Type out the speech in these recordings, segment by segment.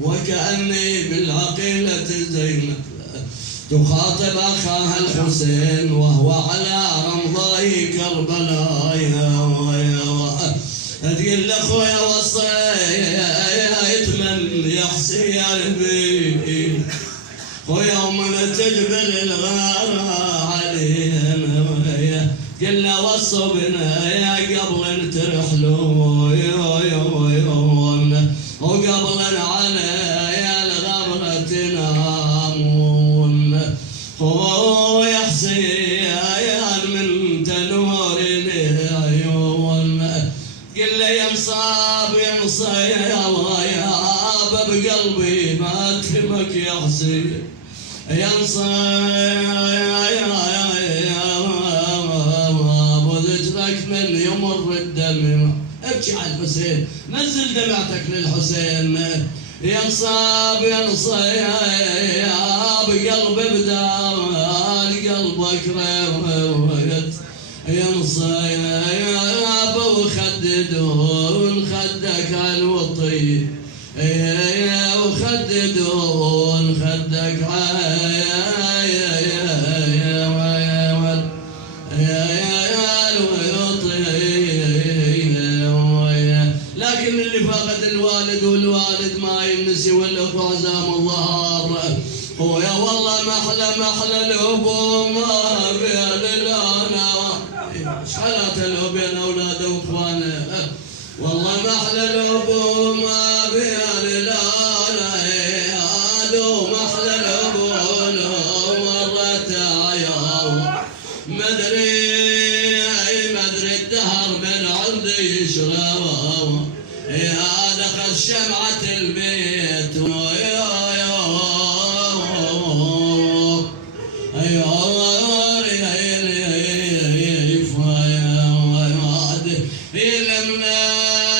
وكأني بالعقيلة زينب تخاطب أخاها الحسين وهو على رمضاء كربلاء. تقول لأخويا وصيت من يحسي قلبي خويا ومن تجبل الغار علينا قلنا وصوا بنا يا قبل ترحلوا وقبل على الغبرة تنامون هو يحسي من تنور العيون قل يا مصاب يا مصيب يا بقلبي ما تهمك يا حسين يا مصيب وذكرك من يمر الدم ابكي على الحسين نزل دمعتك للحسين يا مصاب يا بقلبي بدال قلبك رويت يا مصيب وخددون خدك على الوطي وخددون خدك لكن اللي فقد الوالد والوالد ما ينسي والاخو عزام الظهر هو يا والله محلى الابو ما بين الانا شحالات الابو بين اولاده واخوانه والله محلى الابو ما بين الانا محلى الابو مرت عيار مدري الدهر من عندي يشرب يا دخل شمعة البيت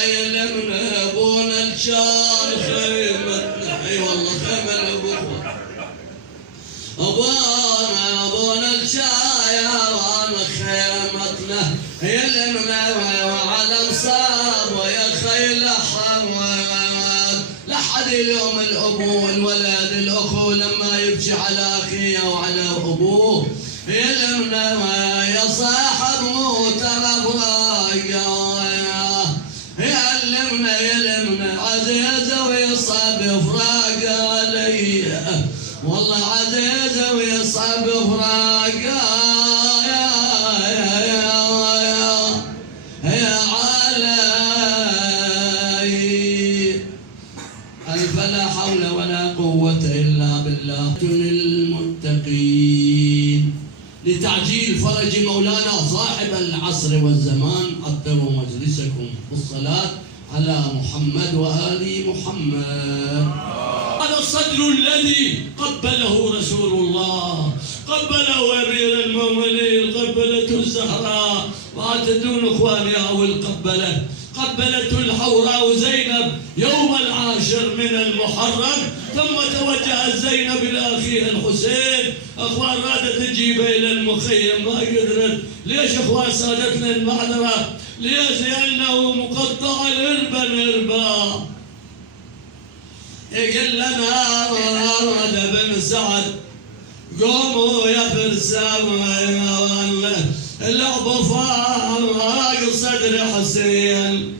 يلمنا ابونا الشار خيمتنا اي والله خيمة ابونا الشار خيمتنا يلمنا وعلى مصاب ويا خيل حماد لحد اليوم الابو والولد الاخو لما يبكي على اخيه وعلى ابوه يلمنا يا صاحب موت الافراق يلمنا عزيزه ويصعب فراق علي والله عزيزه ويصعب فراق فلا حول ولا قوة إلا بالله. للمتقين لتعجيل فرج مولانا صاحب العصر والزمان عطروا مجلسكم بالصلاة على محمد وآل محمد. هذا الصدر الذي قبله رسول الله قبله أمير المؤمنين قبلته الزهراء وأعتدون إخواني أول قبلته الحوراء زينب يوم العاشر من المحرم ثم توجهت زينب إلى أخيها الحسين. أخوان رادت تجيب إلى المخيم ما قدرت. ليش أخوان سادتنا المعذرة؟ ليش؟ لأنه مقطع الإربا يقول لنا راد بن سعد قوموا يا فرسان لعبوا فاق صدر حسين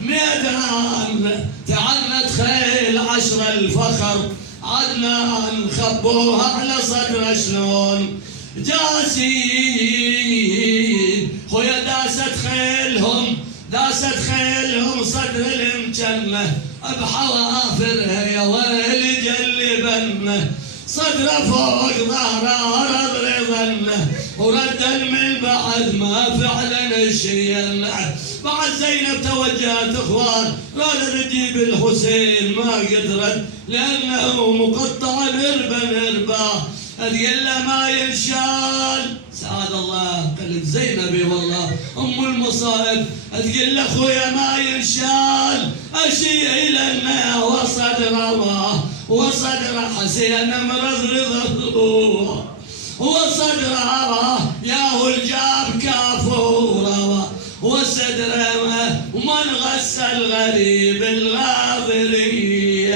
ميدان تعنت خيل عشر الفخر عدنا نخبوها على صدر شلون جاسين خويا داست خيلهم صدر المجنة بحوافرها يا ويلي جلبنا صدر فوق ظهره رض ظنه ورد من بعد ما فعلا الشيء بعد زينب توجهت اخوان رادت تجيب الحسين ما قدرت لانه مقطع الاربا تقول له ما ينشال سعد الله قلب زينبي والله ام المصائب تقول له اخويا ما ينشال اشي لنا وصدر حسين مرض وصدره يا الجاب كافوره وصدره ومن غسل غريب الغاضريه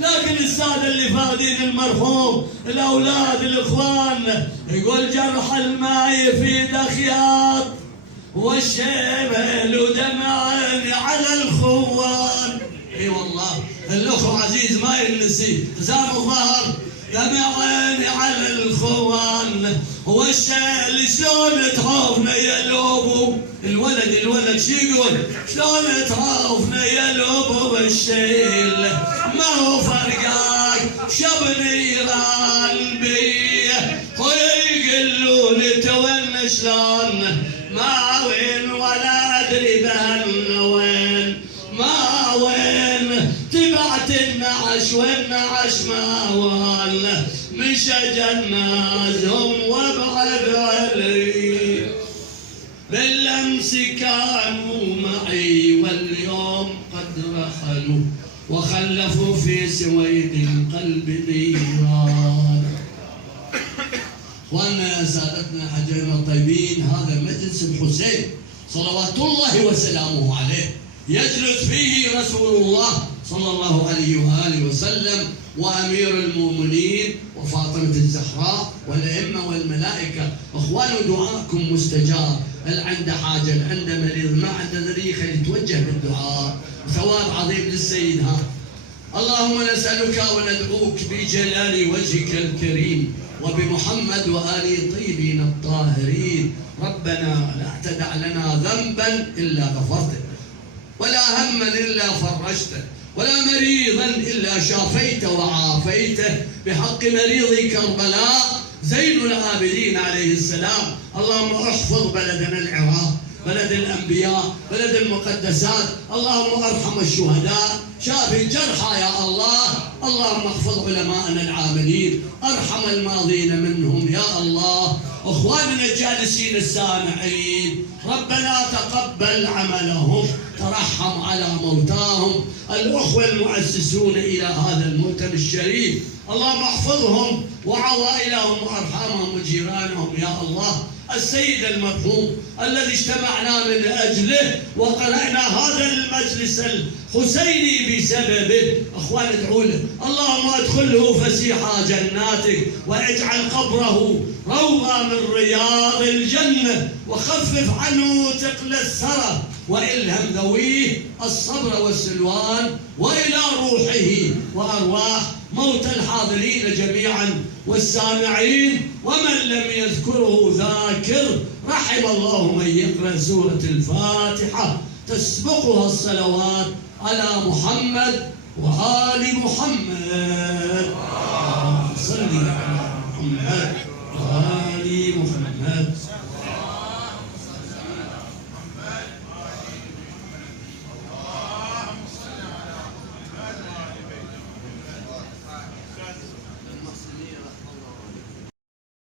لكن السادة اللي فاقدين المرحوم، الأولاد الإخوان، يقول جرح الماء في دخياط والشمل ودمع على الخوان. اي والله الاخو عزيز ما ينسي حزام الظهر، دمع على الخوان والشيل. شلون تعوفنا يا لوبو الولد شو يقول؟ شلون تعوفنا يا لوبو بالشيل، ما هو فرقاك شب نيران بيه، ويقولون تونا شلون ما وين ولا ادري بهن وين، ما وين تبعت النعش والنعش ما وال، مشى جنازهم وابعد علي، بالامس كانوا معي واليوم قد رحلوا، وخلفوا في سويد القلب نيران. وانا سادتنا حجرنا الطيبين، هذا مجلس الحسين صلوات الله وسلامه عليه، يجلس فيه رسول الله صلى الله عليه وآله وسلم وأمير المؤمنين وفاطمة الزهراء والأئمة والملائكة. أخوان دعاءكم مستجاب، هل عنده حاجة، هل عنده مريض، ما عنده ذريخ، يتوجه بالدعاء، ثواب عظيم للسيد. ها اللهم نسألك وندعوك بجلال وجهك الكريم وبمحمد وآله الطيبين الطاهرين، ربنا لا تدع لنا ذنبا إلا غفرته، ولا هما إلا فرجته، ولا مريضا إلا شافيته وعافيته، بحق مريض كربلاء زين العابدين عليه السلام. اللهم احفظ بلدنا العراق، بلد الأنبياء، بلد المقدسات. اللهم ارحم الشهداء، شافي الجرحى يا الله. اللهم احفظ علماءنا العاملين، ارحم الماضين منهم يا الله. اخواننا الجالسين السامعين، ربنا تقبل عملهم، ترحم على موتاهم، الأخوة المؤسسون إلى هذا المؤتمر الشريف، اللهم احفظهم وعوائلهم وأرحامهم وجيرانهم يا الله. السيد المرحوم الذي اجتمعنا من أجله وقرأنا هذا المجلس الحسيني بسببه، أخوان ادعوا له، اللهم ادخله فسيح جناتك، واجعل قبره روضة من رياض الجنة، وخفف عنه ثقل الثرى، وإلهم ذويه الصبر والسلوان، وإلى روحه وأرواح موتى الحاضرين جميعا والسامعين، ومن لم يذكره ذاكر، رحم الله من يقرأ سورة الفاتحة تسبقها الصلوات على محمد وآل محمد. صلي على محمد.